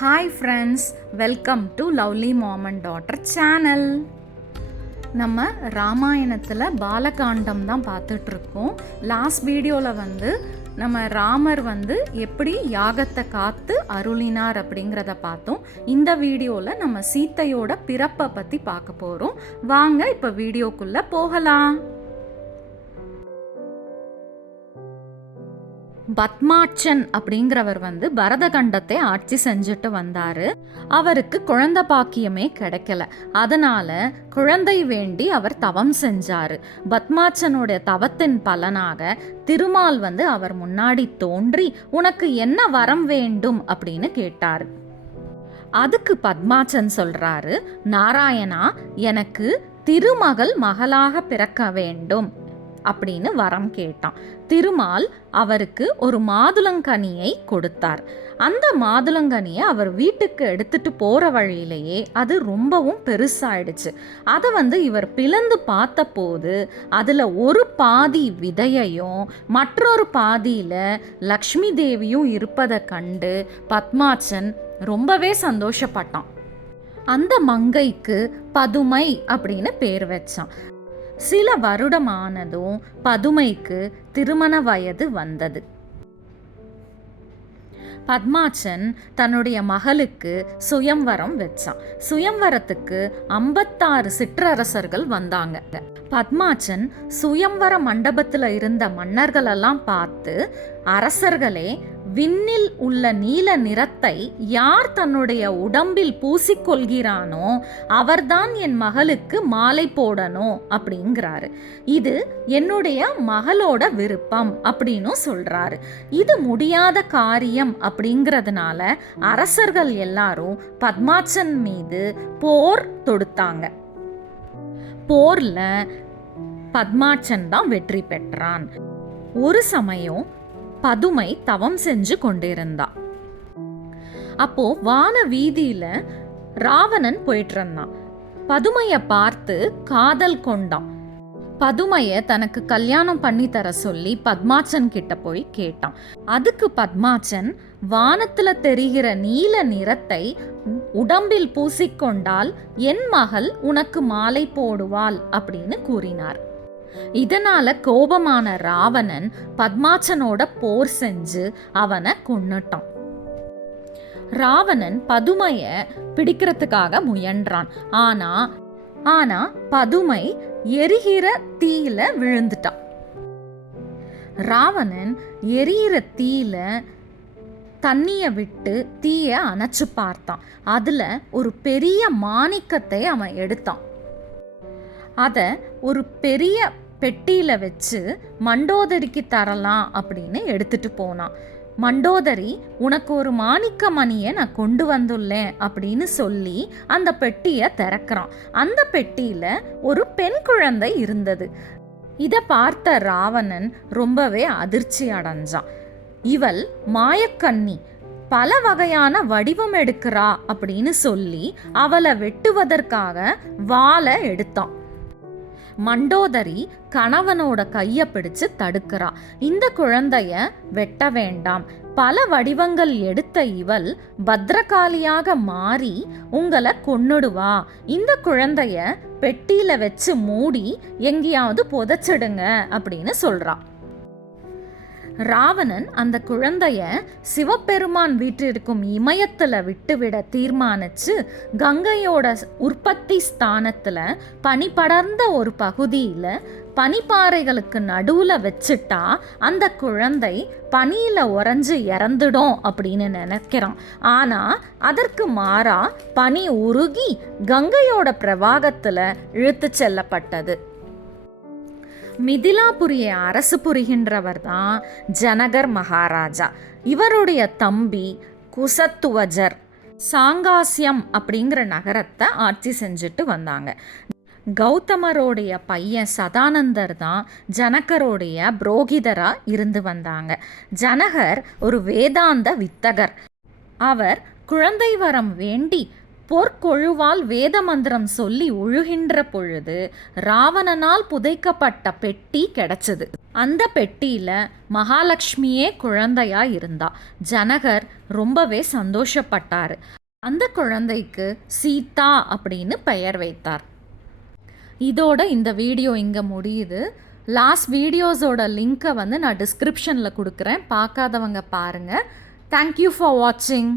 Hi friends welcome to lovely mom and daughter channel நம்ம ராமாயணத்தில் பாலகாண்டம் தான் பார்த்துட்ருக்கோம். லாஸ்ட் வீடியோவில் வந்து நம்ம ராமர் வந்து எப்படி யாகத்தை காத்து அருளினார் அப்படிங்கிறத பார்த்தோம். இந்த வீடியோவில் நம்ம சீத்தையோட பிறப்பை பற்றி பார்க்க போகிறோம் வாங்க இப்போ வீடியோக்குள்ளே போகலாம். பத்மாட்சன் அப்படிங்கிறவர் வந்து பரதகண்டத்தை ஆட்சி செஞ்சுட்டு வந்தாரு. அவருக்கு குழந்தை பாக்கியமே கிடைக்கல. அதனால குழந்தை வேண்டி அவர் தவம் செஞ்சாரு. பத்மாட்சனுடைய தவத்தின் பலனாக திருமால் வந்து அவர் முன்னாடி தோன்றி உனக்கு என்ன வரம் வேண்டும்? அப்படின்னு கேட்டார். அதுக்கு பத்மாச்சன் சொல்றாரு நாராயணா எனக்கு திருமகள் மகளாக பிறக்க வேண்டும். அப்படின்னு வரம் கேட்டான். திருமால் அவருக்கு ஒரு மாதுளங்கனியை கொடுத்தார். அந்த மாதுளங்கனியை அவர் வீட்டுக்கு எடுத்துட்டு போற வழியிலேயே அது ரொம்பவும் பெருசாயிடுச்சு. அதை வந்து இவர் பிளந்து பார்த்தபோது அதில் ஒரு பாதி விதையையும் மற்றொரு பாதியில லக்ஷ்மி தேவியும் இருப்பதை கண்டு பத்மாச்சன் ரொம்பவே சந்தோஷப்பட்டான். அந்த மங்கைக்கு பதுமை அப்படின்னு பேர் வச்சான். சில வருடமானதும் பதுமைக்கு திருமண வயது வந்தது. பத்மாச்சன் தன்னுடைய மகளுக்கு சுயம்வரம் வச்சான். சுயம்வரத்துக்கு ஐம்பத்தாறு சிற்றரசர்கள் வந்தாங்க. பத்மாச்சன் சுயம்வர மண்டபத்தில் இருந்த மன்னர்களெல்லாம் பார்த்து அரசர்களே விண்ணில் உள்ள நீல நிறத்தை யார் தன்னுடைய உடம்பில் பூசிக்கொள்கிறானோ அவர்தான் என் மகளுக்கு மாலை போடணும் அப்படிங்கிறாரு. இது என்னுடைய மகளோட விருப்பம் அப்படின்னு சொல்றாரு. இது முடியாத காரியம் அப்படிங்கிறதுனால அரசர்கள் எல்லாரும் பத்மாச்சன் மீது போர் தொடுத்தாங்க. போர்ல பத்மாச்சன் தான் வெற்றி பெற்றான். ஒரு சமயம் பதுமை தவம் செஞ்சு கொண்டிருந்தா. அப்போ வான வீதியில ராவணன் போயிட்டு இருந்தான் பதுமைய பார்த்து காதல் கொண்டான் பதுமைய தனக்கு கல்யாணம் பண்ணி தர சொல்லி பத்மாச்சன் கிட்ட போய் கேட்டான் அதுக்கு பத்மாச்சன் வானத்துல தெரிகிற நீல நிறத்தை உடம்பில் பூசிக்கொண்டால் என் மகள் உனக்கு மாலை போடுவாள் அப்படின்னு கூறினார். இதனால கோபமான ராவணன் பத்மாச்சனோட போர் செஞ்சு அவனை கொன்னுட்டான். ராவணன் பதுமைய பிடிக்கிறதுக்காக முயன்றான். ஆனா ஆனா பதுமை எரிகிற தீயில விழுந்துட்டான். ராவணன் எரியிற தீயில தண்ணிய விட்டு தீய அணைச்சு பார்த்தான். அதுல ஒரு பெரிய மாணிக்கத்தை அவன் எடுத்தான். அதை ஒரு பெரிய பெட்டியில் வச்சு மண்டோதரிக்கு தரலாம் அப்படின்னு எடுத்துட்டு போனான். மண்டோதரி உனக்கு ஒரு மாணிக்க மணியை நான் கொண்டு வந்துள்ளேன் அப்படின்னு சொல்லி அந்த பெட்டியை திறக்கிறான். அந்த பெட்டியில் ஒரு பெண் குழந்தை இருந்தது. இதை பார்த்த ராவணன் ரொம்பவே அதிர்ச்சி அடைஞ்சான். இவள் மாயக்கண்ணி பல வகையான வடிவம் எடுக்கிறா அப்படின்னு சொல்லி அவளை வெட்டுவதற்காக வாளை எடுத்தான். மண்டோதரி கணவனோட கைய பிடிச்சு தடுக்கிறா. இந்த குழந்தைய வெட்ட வேண்டாம். பல வடிவங்கள் எடுத்த இவள் பத்ரகாளியாக மாறி உங்களை கொன்னுடுவா. இந்த குழந்தைய பெட்டியில வச்சு மூடி எங்கேயாவது புதைச்சிடுங்க அப்படின்னு சொல்றா. ராவணன் அந்த குழந்தைய சிவபெருமான் வீற்றிருக்கும் இமயத்தில் விட்டுவிட தீர்மானிச்சு கங்கையோட உற்பத்தி ஸ்தானத்தில் பனி படர்ந்த ஒரு பகுதியில் பனிப்பாறைகளுக்கு நடுவில் வச்சுட்டா அந்த குழந்தை பனியில் உறைஞ்சு இறந்துடும் அப்படின்னு நினைக்கிறான் ஆனால் அதற்கு மாறா பனி உருகி கங்கையோட பிரவாகத்தில் இழுத்து செல்லப்பட்டது. மிதிலாபுரியை அரசு புரிகின்றவர் தான் ஜனகர் மகாராஜா. இவருடைய தம்பி குசத்துவஜர். சாங்காசியம் அப்படிங்கிற நகரத்தை ஆட்சி செஞ்சுட்டு வந்தாங்க. கௌதமரோடைய பையன் சதானந்தர் தான் ஜனகரோடைய புரோகிதராக இருந்து வந்தாங்க. ஜனகர் ஒரு வேதாந்த வித்தகர். அவர் குழந்தை வரம் வேண்டி பொற்கொழுவால் வேத மந்திரம் சொல்லி ஒழுகின்ற பொழுது ராவணனால் புதைக்கப்பட்ட பெட்டி கிடைச்சது. அந்த பெட்டியில மகாலட்சுமியே குழந்தையா இருந்தா. ஜனகர் ரொம்பவே சந்தோஷப்பட்டார். அந்த குழந்தைக்கு சீதா அப்படின்னு பெயர் வைத்தார். இதோட இந்த வீடியோ இங்கே முடியுது. லாஸ்ட் வீடியோஸோட லிங்க்கை வந்து நான் டிஸ்கிரிப்ஷனில் கொடுக்குறேன். பார்க்காதவங்க பாருங்கள் தேங்க்யூ ஃபார் வாட்சிங்